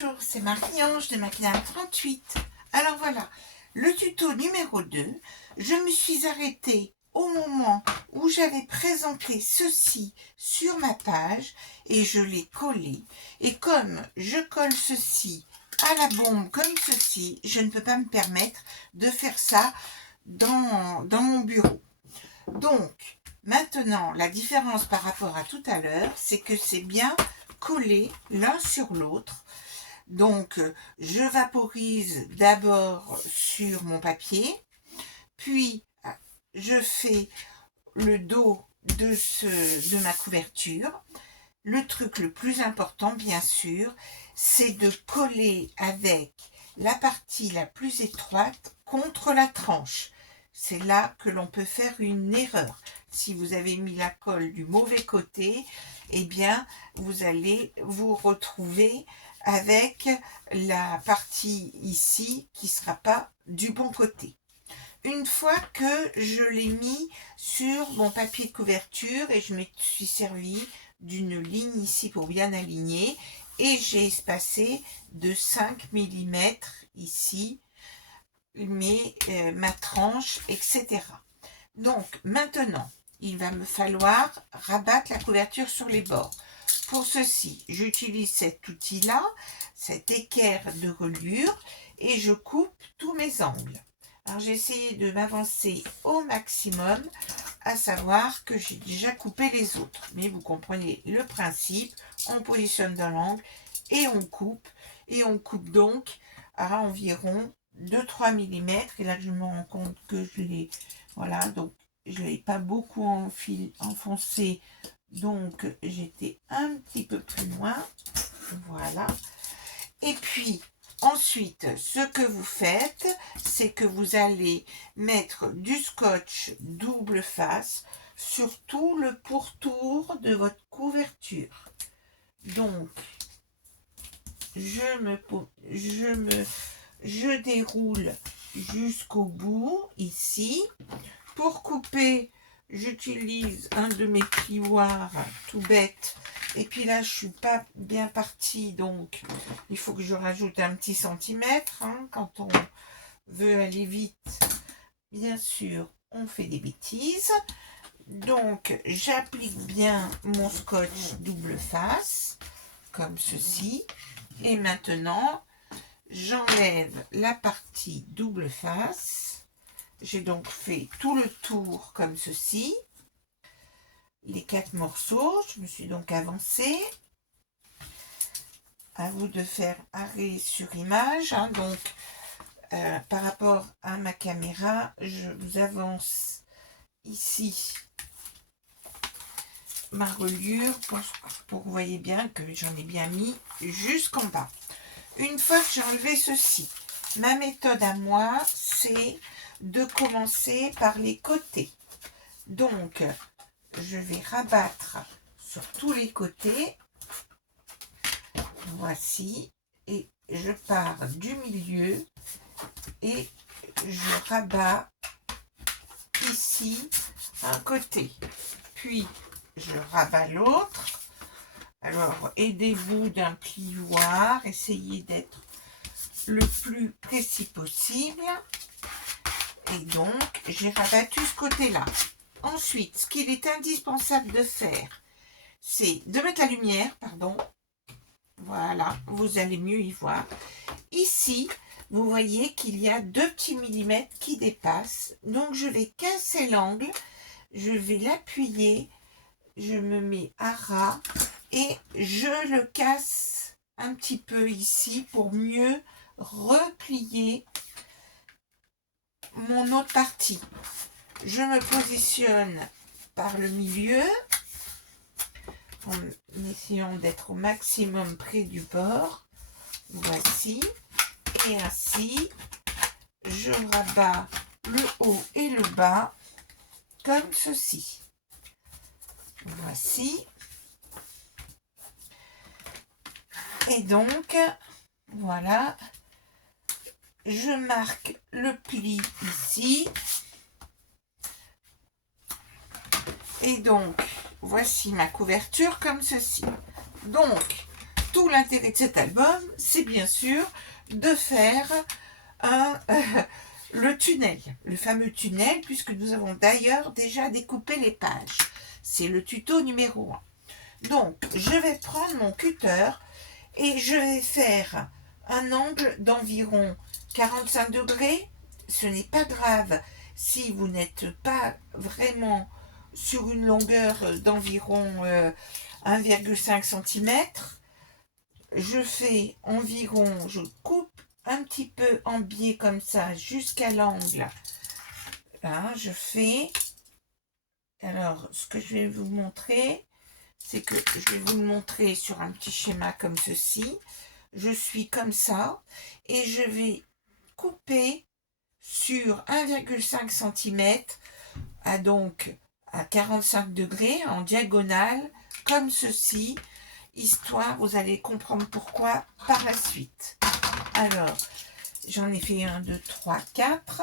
Bonjour, c'est Marie-Ange de Macadam 38. Alors voilà, le tuto numéro 2, je me suis arrêtée au moment où j'avais présenté ceci sur ma page et je l'ai collé. Et comme je colle ceci à la bombe comme ceci, je ne peux pas me permettre de faire ça dans mon bureau. Donc, maintenant, la différence par rapport à tout à l'heure, c'est que c'est bien collé l'un sur l'autre. Donc, je vaporise d'abord sur mon papier, puis je fais le dos de ma couverture. Le truc le plus important, bien sûr, c'est de coller avec la partie la plus étroite contre la tranche. C'est là que l'on peut faire une erreur. Si vous avez mis la colle du mauvais côté, eh bien, vous allez vous retrouver avec la partie ici qui ne sera pas du bon côté. Une fois que je l'ai mis sur mon papier de couverture et je me suis servi d'une ligne ici pour bien aligner et j'ai espacé de 5 mm ici ma tranche, etc. Donc maintenant, il va me falloir rabattre la couverture sur les bords. Pour ceci, j'utilise cet outil-là, cet équerre de reliure, et je coupe tous mes angles. Alors j'ai essayé de m'avancer au maximum, à savoir que j'ai déjà coupé les autres. Mais vous comprenez le principe, on positionne dans l'angle et on coupe donc à environ 2-3 mm. Et là je me rends compte que je l'ai, voilà, donc je ne l'ai pas beaucoup enfoncé, donc j'étais un petit peu plus loin, voilà. Et puis ensuite, ce que vous faites, c'est que vous allez mettre du scotch double face sur tout le pourtour de votre couverture. Donc, je déroule jusqu'au bout, ici. Pour couper, j'utilise un de mes plioirs tout bête. Et puis là, je suis pas bien partie, donc il faut que je rajoute un petit centimètre. Quand on veut aller vite, bien sûr, on fait des bêtises. Donc, j'applique bien mon scotch double face, comme ceci. Et maintenant, j'enlève la partie double face. J'ai donc fait tout le tour comme ceci. Les 4 morceaux, je me suis donc avancée. À vous de faire arrêt sur image. Donc, par rapport à ma caméra, je vous avance ici ma reliure pour que vous voyez bien que j'en ai bien mis jusqu'en bas. Une fois que j'ai enlevé ceci, ma méthode à moi, c'est de commencer par les côtés. Donc, je vais rabattre sur tous les côtés. Voici. Et je pars du milieu et je rabats ici un côté. Puis, je rabats l'autre. Alors, aidez-vous d'un plioir. Essayez d'être le plus précis possible. Et donc, j'ai rabattu ce côté-là. Ensuite, ce qu'il est indispensable de faire, c'est de mettre la lumière, pardon. Voilà, vous allez mieux y voir. Ici, vous voyez qu'il y a 2 petits millimètres qui dépassent. Donc, je vais casser l'angle. Je vais l'appuyer. Je me mets à ras et je le casse un petit peu ici pour mieux replier mon autre partie. Je me positionne par le milieu en essayant d'être au maximum près du bord. Voici. Et ainsi, je rabats le haut et le bas comme ceci. Voici. Et donc, voilà. Je marque le pli ici. Et donc, voici ma couverture comme ceci. Donc, tout l'intérêt de cet album, c'est bien sûr de faire le tunnel, le fameux tunnel, puisque nous avons d'ailleurs déjà découpé les pages. C'est le tuto numéro 1. Donc, je vais prendre mon cutter et je vais faire un angle d'environ 45 degrés. Ce n'est pas grave si vous n'êtes pas vraiment sur une longueur d'environ 1,5 cm. Je fais environ, je coupe un petit peu en biais comme ça jusqu'à l'angle. Là, je fais. Alors, ce que je vais vous montrer, c'est que je vais vous le montrer sur un petit schéma comme ceci. Je suis comme ça et je vais couper sur 1,5 cm à 45 degrés en diagonale comme ceci, histoire, vous allez comprendre pourquoi par la suite. Alors, j'en ai fait 1, 2, 3, 4.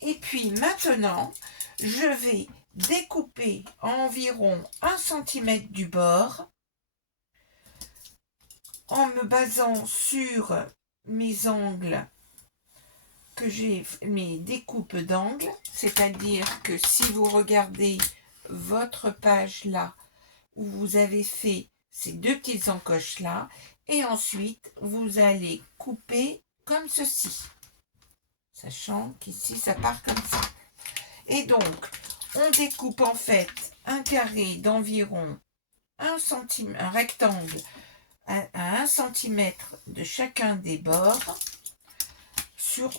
Et puis maintenant, je vais découper environ 1 cm du bord en me basant sur mes angles que j'ai, mes découpes d'angles, c'est-à-dire que si vous regardez votre page là où vous avez fait ces deux petites encoches là, et ensuite vous allez couper comme ceci, sachant qu'ici ça part comme ça. Et donc on découpe en fait un carré d'environ 1 cm, un rectangle à 1 cm de chacun des bords sur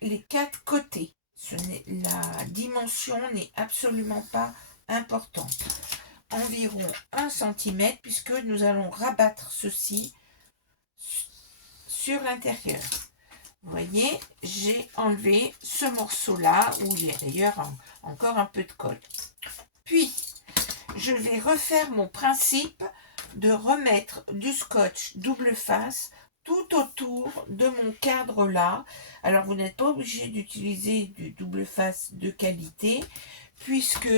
les 4 côtés. La dimension n'est absolument pas importante. Environ 1 cm puisque nous allons rabattre ceci sur l'intérieur. Vous voyez, j'ai enlevé ce morceau-là où il y a d'ailleurs encore un peu de colle. Puis, je vais refaire mon principe de remettre du scotch double face tout autour de mon cadre là. Alors vous n'êtes pas obligé d'utiliser du double face de qualité puisque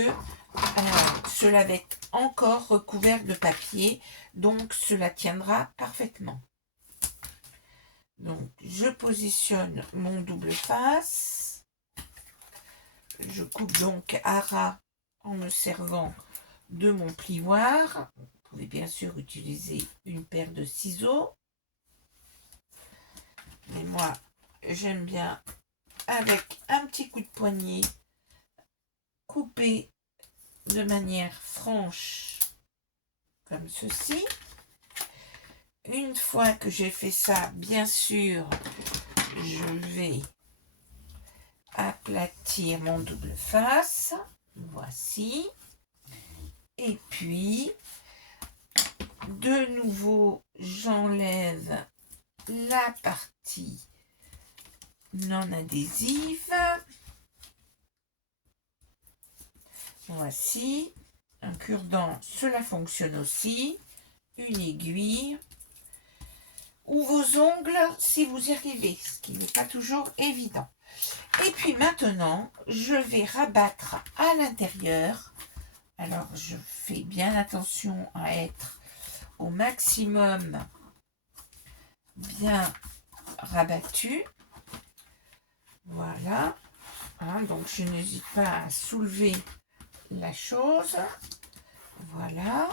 cela va être encore recouvert de papier, donc cela tiendra parfaitement. Donc je positionne mon double face, je coupe donc à ras en me servant de mon plioir. Vous pouvez bien sûr utiliser une paire de ciseaux. Mais moi, j'aime bien avec un petit coup de poignet couper de manière franche comme ceci. Une fois que j'ai fait ça, bien sûr, je vais aplatir mon double face. Voici. Et puis, de nouveau, j'enlève la partie non adhésive. Voici. Un cure-dent, cela fonctionne aussi. Une aiguille. Ou vos ongles si vous y arrivez, ce qui n'est pas toujours évident. Et puis maintenant, je vais rabattre à l'intérieur. Alors, je fais bien attention à être au maximum bien rabattu. Voilà. Hein, donc, je n'hésite pas à soulever la chose. Voilà.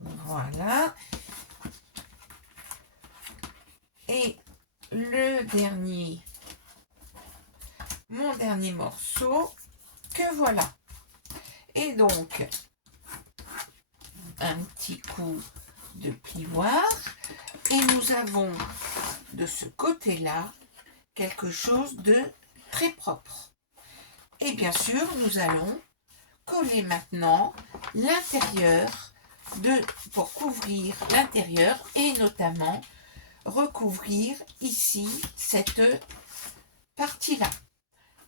Voilà. Et le dernier, mon dernier morceau, que voilà. Et donc, un petit coup de plioir. Et nous avons de ce côté-là quelque chose de très propre. Et bien sûr, nous allons coller maintenant l'intérieur pour couvrir l'intérieur et notamment recouvrir ici cette partie-là.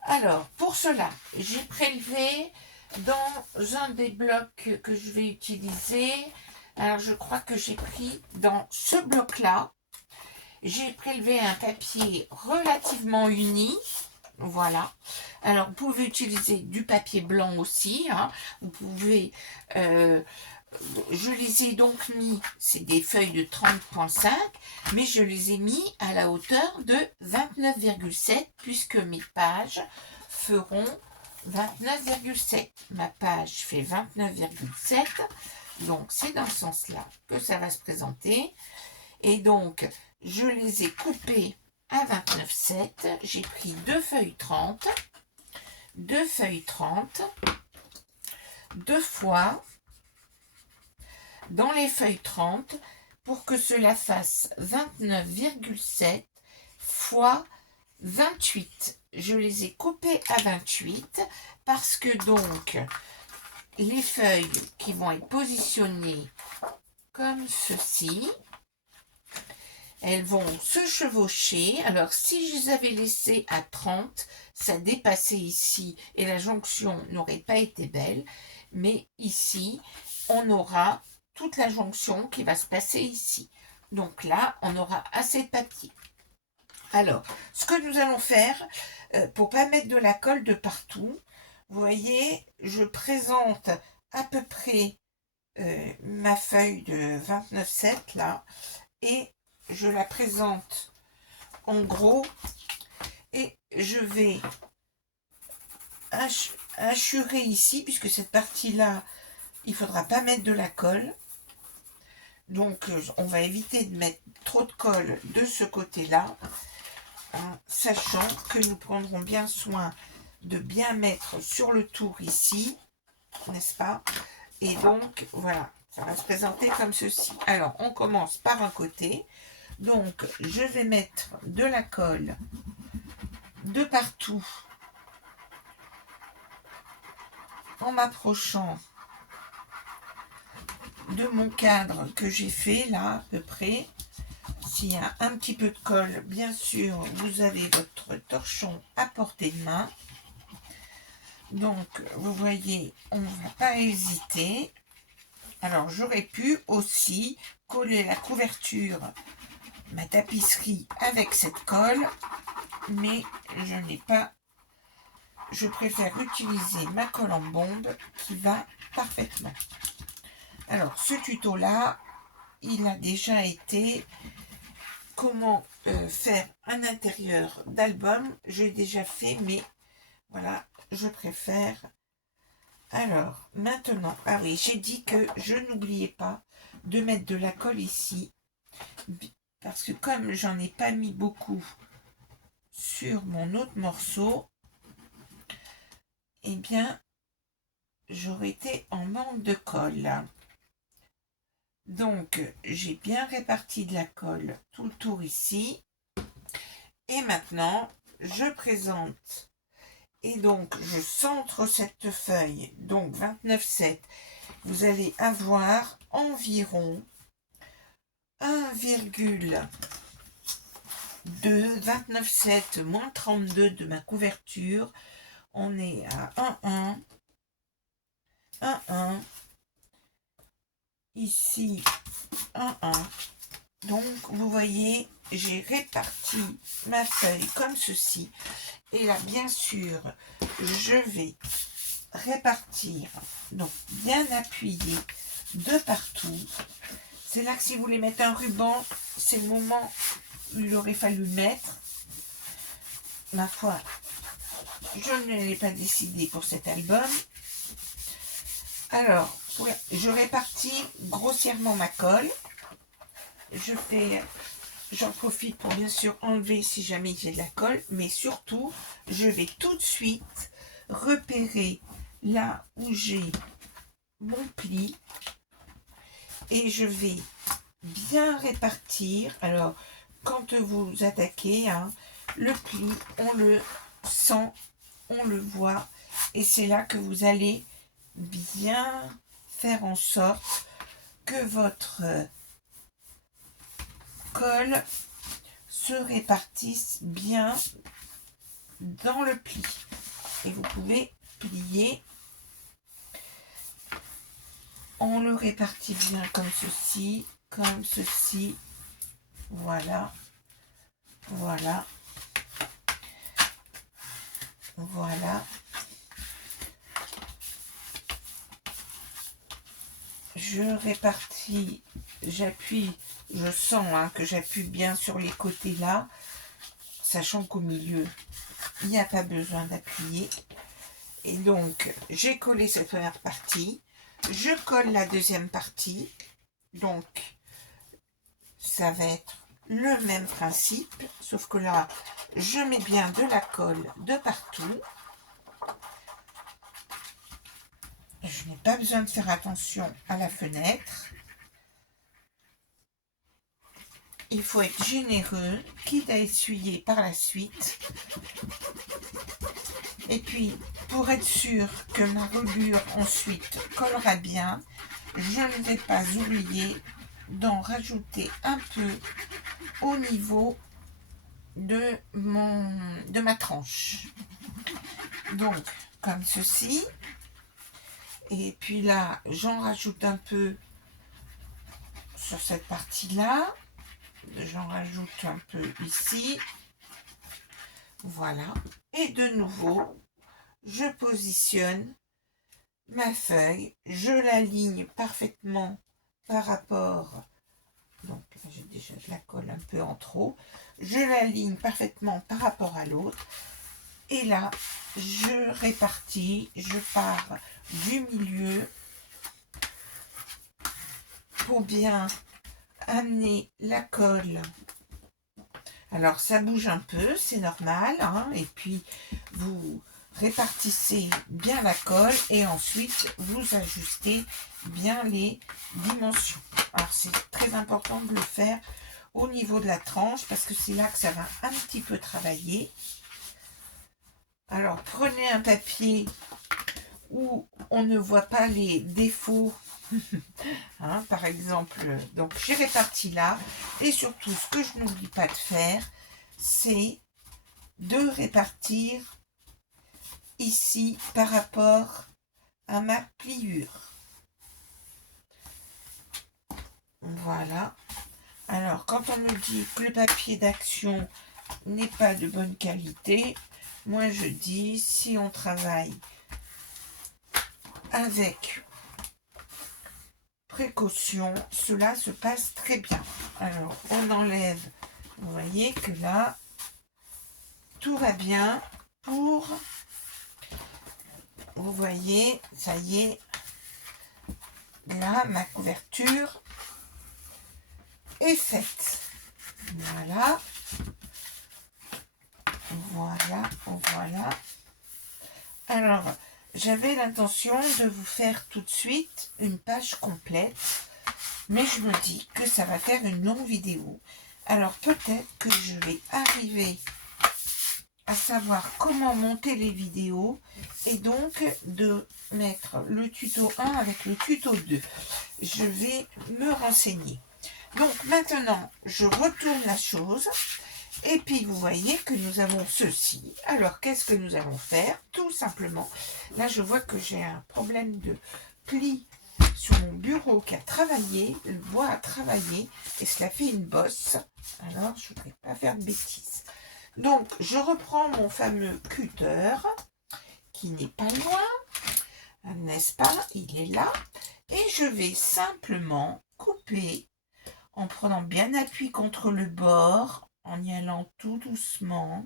Alors, pour cela, j'ai prélevé dans un des blocs que je vais utiliser. Alors, je crois que j'ai pris dans ce bloc-là. J'ai prélevé un papier relativement uni. Voilà. Alors, vous pouvez utiliser du papier blanc aussi, hein. Vous pouvez... je les ai donc mis, c'est des feuilles de 30,5, mais je les ai mis à la hauteur de 29,7 puisque mes pages feront 29,7. Ma page fait 29,7, donc c'est dans ce sens-là que ça va se présenter. Et donc, je les ai coupées à 29,7. J'ai pris deux feuilles 30, deux fois dans les feuilles 30 pour que cela fasse 29,7 fois 28. Je les ai coupées à 28 parce que donc les feuilles qui vont être positionnées comme ceci, elles vont se chevaucher. Alors, si je les avais laissées à 30, ça dépassait ici et la jonction n'aurait pas été belle. Mais ici, on aura toute la jonction qui va se passer ici. Donc là, on aura assez de papier. Alors, ce que nous allons faire, pour pas mettre de la colle de partout, vous voyez, je présente à peu près ma feuille de 29,7 là, et je la présente en gros, et je vais hachurer ici, puisque cette partie-là, il ne faudra pas mettre de la colle. Donc, on va éviter de mettre trop de colle de ce côté-là, hein, sachant que nous prendrons bien soin de bien mettre sur le tour ici, n'est-ce pas? Et donc, voilà, ça va se présenter comme ceci. Alors, on commence par un côté. Donc, je vais mettre de la colle de partout en m'approchant de mon cadre que j'ai fait là, à peu près. S'il y a un petit peu de colle, bien sûr, vous avez votre torchon à portée de main. Donc, vous voyez, on ne va pas hésiter. Alors, j'aurais pu aussi coller la couverture, ma tapisserie, avec cette colle, mais je n'ai pas. Je préfère utiliser ma colle en bombe qui va parfaitement. Alors, ce tuto-là, il a déjà été comment faire un intérieur d'album. J'ai déjà fait, mais voilà, je préfère. Alors, maintenant, ah oui, j'ai dit que je n'oubliais pas de mettre de la colle ici, parce que comme j'en ai pas mis beaucoup sur mon autre morceau, eh bien, j'aurais été en manque de colle. Donc, j'ai bien réparti de la colle tout le tour ici. Et maintenant, je présente. Et donc, je centre cette feuille. Donc, 29,7. Vous allez avoir environ 1,2, 29,7 moins 32 de ma couverture. On est à 1,1. 1,1. Ici, 1,1. Donc, vous voyez, j'ai réparti ma feuille comme ceci. Et là, bien sûr, je vais répartir, donc bien appuyer de partout. C'est là que si vous voulez mettre un ruban, c'est le moment où il aurait fallu mettre. Ma foi, je ne l'ai pas décidé pour cet album. Alors, je répartis grossièrement ma colle. J'en profite pour bien sûr enlever si jamais j'ai de la colle, mais surtout, je vais tout de suite repérer là où j'ai mon pli et je vais bien répartir. Alors, quand vous attaquez, hein, le pli, on le sent, on le voit, et c'est là que vous allez bien faire en sorte que votre colle se répartisse bien dans le pli. Et vous pouvez plier. On le répartit bien comme ceci, voilà, voilà. Voilà. Je répartis, j'appuie, je sens hein, que j'appuie bien sur les côtés là, sachant qu'au milieu, il n'y a pas besoin d'appuyer. Et donc, j'ai collé cette première partie, je colle la deuxième partie, donc ça va être le même principe, sauf que là, je mets bien de la colle de partout. Je n'ai pas besoin de faire attention à la fenêtre. Il faut être généreux, quitte à essuyer par la suite. Et puis, pour être sûr que ma reliure ensuite collera bien, je ne vais pas oublier d'en rajouter un peu au niveau de ma tranche. Donc, comme ceci. Et puis là, j'en rajoute un peu sur cette partie-là. J'en rajoute un peu ici. Voilà. Et de nouveau, je positionne ma feuille. Je l'aligne parfaitement par rapport... Donc, j'ai déjà de la colle un peu en trop. Je l'aligne parfaitement par rapport à l'autre. Et là, je répartis. Je pars du milieu pour bien amener la colle. Alors ça bouge un peu, c'est normal, hein, et puis vous répartissez bien la colle et ensuite vous ajustez bien les dimensions. Alors c'est très important de le faire au niveau de la tranche parce que c'est là que ça va un petit peu travailler. Alors prenez un papier où on ne voit pas les défauts. Hein, par exemple, donc j'ai réparti là, et surtout ce que je n'oublie pas de faire, c'est de répartir ici par rapport à ma pliure. Voilà. Alors, quand on me dit que le papier d'action n'est pas de bonne qualité, moi je dis, si on travaille avec précaution, cela se passe très bien. Alors, on enlève, vous voyez que là, tout va bien pour, vous voyez, ça y est, là, ma couverture est faite. Voilà. Voilà, voilà. Alors, j'avais l'intention de vous faire tout de suite une page complète, mais je me dis que ça va faire une longue vidéo. Alors, peut-être que je vais arriver à savoir comment monter les vidéos et donc de mettre le tuto 1 avec le tuto 2. Je vais me renseigner. Donc, maintenant, je retourne la chose. Et puis, vous voyez que nous avons ceci. Alors, qu'est-ce que nous allons faire? Tout simplement, là, je vois que j'ai un problème de pli sur mon bureau qui a travaillé. Le bois a travaillé et cela fait une bosse. Alors, je ne voudrais pas faire de bêtises. Donc, je reprends mon fameux cutter qui n'est pas loin. N'est-ce pas? Il est là. Et je vais simplement couper en prenant bien appui contre le bord, en y allant tout doucement,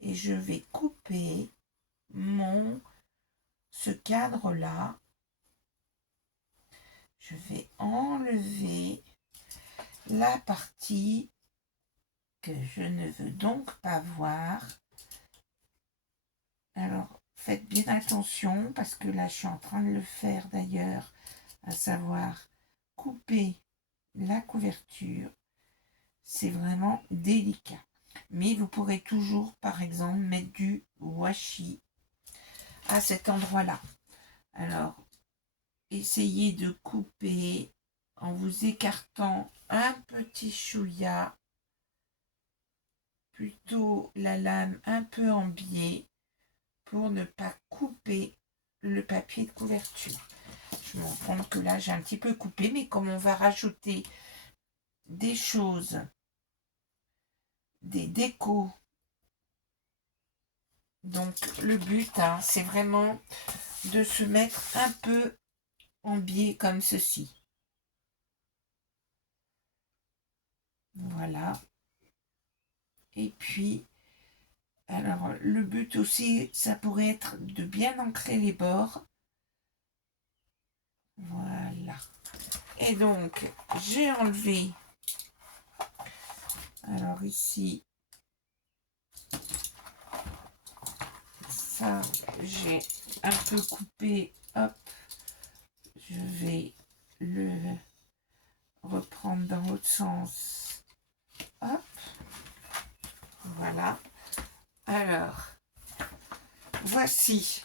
et je vais couper ce cadre-là. Je vais enlever la partie que je ne veux donc pas voir. Alors, faites bien attention, parce que là, je suis en train de le faire d'ailleurs, à savoir couper la couverture. C'est vraiment délicat. Mais vous pourrez toujours, par exemple, mettre du washi à cet endroit-là. Alors, essayez de couper en vous écartant un petit chouïa, plutôt la lame un peu en biais, pour ne pas couper le papier de couverture. Je me rends compte que là, j'ai un petit peu coupé, mais comme on va rajouter des choses, des décos Donc le but, hein, c'est vraiment de se mettre un peu en biais comme ceci. Voilà. Et puis, alors le but aussi, ça pourrait être de bien ancrer les bords. Voilà. Et donc, j'ai enlevé, alors ici, ça, j'ai un peu coupé, hop, je vais le reprendre dans l'autre sens, hop, voilà. Alors, voici.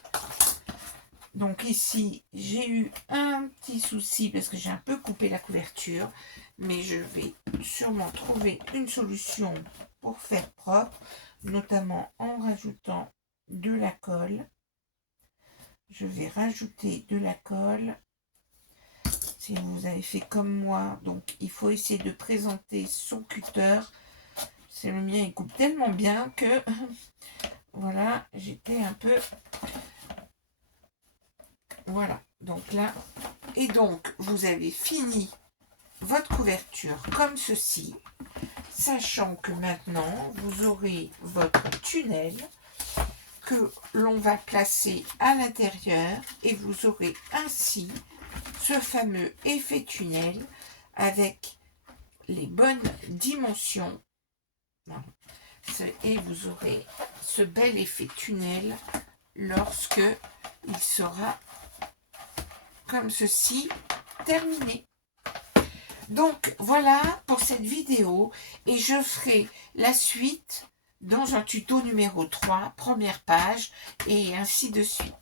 Donc ici, j'ai eu un petit souci parce que j'ai un peu coupé la couverture, mais je vais sûrement trouver une solution pour faire propre, notamment en rajoutant de la colle. Je vais rajouter de la colle. Si vous avez fait comme moi, donc il faut essayer de présenter son cutter. C'est le mien, il coupe tellement bien que voilà, j'étais un peu... Voilà, donc là, et donc vous avez fini votre couverture comme ceci, sachant que maintenant vous aurez votre tunnel que l'on va placer à l'intérieur et vous aurez ainsi ce fameux effet tunnel avec les bonnes dimensions et vous aurez ce bel effet tunnel lorsque il sera comme ceci terminé. Donc voilà pour cette vidéo et je ferai la suite dans un tuto numéro 3, première page et ainsi de suite.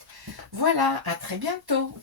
Voilà, à très bientôt.